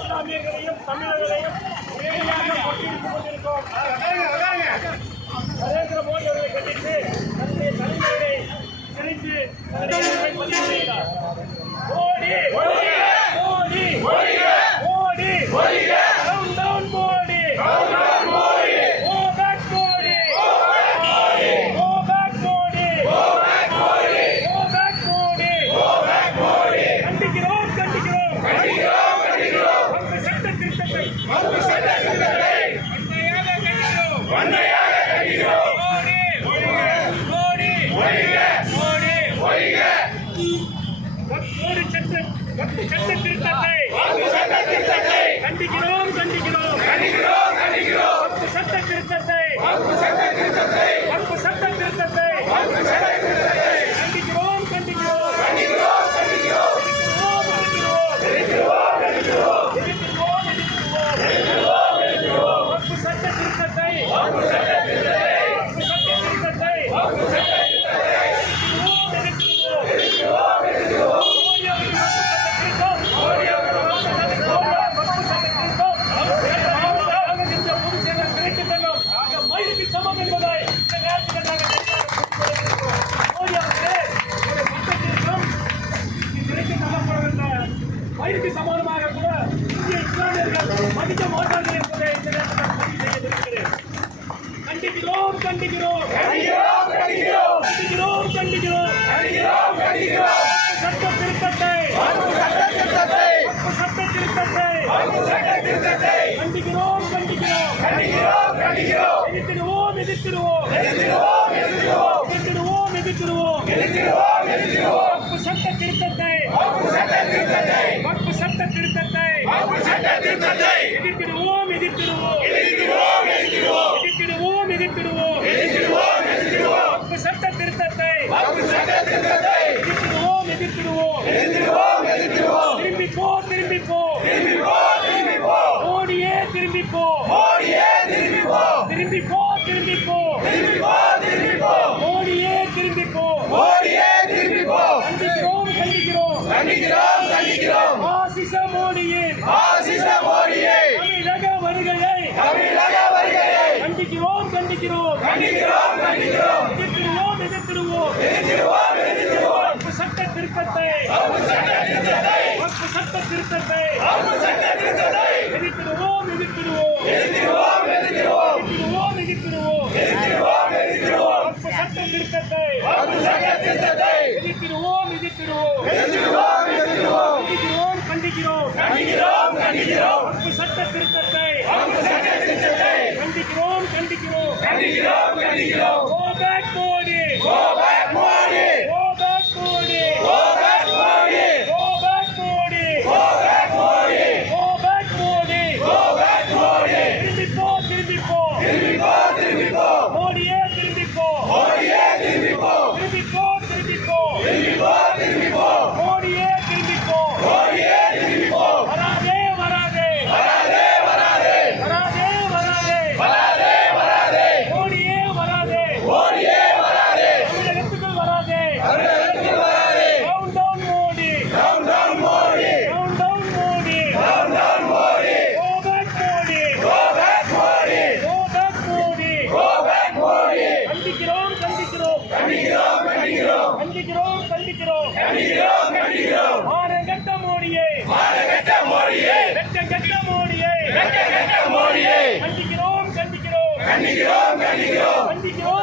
இஸ்லாமியர்களையும் தமிழர்களையும் நேரடியாக கொண்டிருத்துக் கொண்டிருக்கோம். நரேந்திர மோடி அவர்களை கண்டித்து தன்னுடைய தலைமையை திணித்து பதிவு செய்தார். Modi Modi Modi Modi down down Modi go back Modi go back Modi go back Modi கண்டிக்கிறோம் சட்ட திருத்தத்தை வன்மையாக கண்டிக்கிறோம். சட்ட திருத்தத்தை கண்டிக்கிறோம். சட்ட திருத்தத்தை வயிறுக்கு சமானமாக கூட இந்திய இஸ்லாமியர்கள் மதிக்க மாட்டார்கள் என்பதை இந்த நேரத்தில் பதிவு செய்ய விரும்புகிறேன். கண்டிக்கிறோம். சட்ட திருத்தத்தை கண்டிக்கிறோம். எதிர்த்திடுவோம். சட்ட திருத்தத்தை எதிர்த்திடுவோம். சட்ட திருத்தத்தை திரும்பி போ. மோடியே திரும்பி போ. மோடியே திரும்பி போ. கண்டிக்கிறோம். ஆசிச மோடியின் தமிழக வருகையை கண்டிக்கிறோம். எதிர்த்திடுவோம். சட்ட திருத்தத்தை எதிர்த்திடுவோம். சட்ட திருத்தத்தை கண்டிக்கிறோம். சட்ட திருத்தத்தை கண்டிக்கிறோம். Go back Modi. Go back Modi. திரும்பி போ. மோடியே திரும்பி போ. மோடியே திரும்பி போ. கண்டிக்கிறோம். மானகெட்ட மோடியே. வெட்ககெட்ட மோடியே. கண்டிக்கிறோம்.